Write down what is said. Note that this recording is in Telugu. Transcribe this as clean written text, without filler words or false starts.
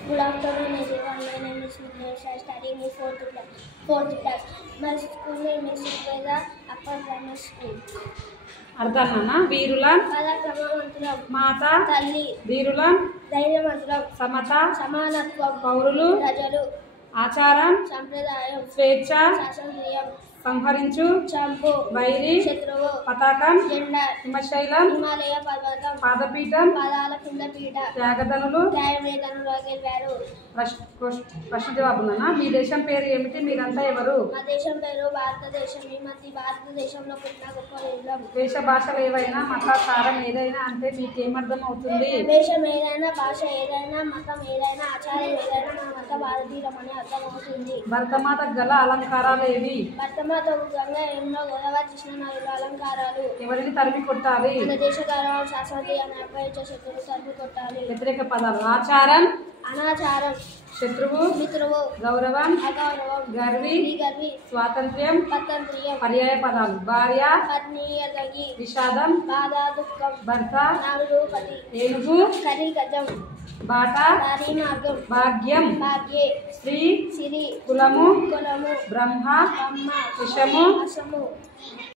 Good afternoon, everyone. My name is Niklesh. I study in fourth class. My school name is Sukveda Upper Primary School. అర్థాలనా వీరుల పరాక్రమవంతులం మాత తల్లి వీరుల ధైర్యవంతులం సమత సమానత్వం పౌరులు ప్రజలు ఆచారం సంప్రదాయం స్వేచ్ఛ శాసనీయం సంహరించు చంపు వైరి శత్రువు పతాకం జెండా హిమశైలం హిమాలయ పర్వతం పాదపీఠం పాదాల కింద పీఠ త్యాగదనులు త్యాగవేదనలో గెలిపారు. ప్రశ్న జవాబులనా మీ దేశం పేరు ఏమిటి? మీరంతా ఎవరు? మా దేశం పేరు భారతదేశం. ఈ మధ్య భారతదేశంలో పుట్టిన గొప్ప దేశం. దేశ భాషలు ఏవైనా మతాచారం ఏదైనా అంటే మీకేమర్థం అవుతుంది? దేశం ఏదైనా భాష ఏదైనా మతం ఏదైనా ఆచారం ఏదైనా మన మత భారతీయులమని అర్థం అవుతుంది. భరతమాత గల అలంకారాలు ఏవి? భరతమాత గంగా ఎన్నో గోదావరి కృష్ణ నదుల అలంకారాలు. ఎవరిని తరిమి కొట్టాలి? మన దేశ గౌరవం శాశ్వతి అని అప్పగించే శత్రువు తరిమి కొట్టాలి. వ్యతిరేక పదాలు ఆచారం అనాచారం శత్రువు మిత్రువు గౌరవం అగౌరవం గర్వి గర్వి స్వాతంత్ర్యం స్వాతంత్ర్యం పర్యాయ పదాలు భార్య పత్నీయతగి విషాదం బాధ దుఃఖం భర్త నాలుగు పతి ఏనుగు కరి గజం బాట దారి మార్గం భాగ్యం భాగ్యే స్త్రీ సిరి కులము కులము బ్రహ్మ బ్రహ్మ విషము అసము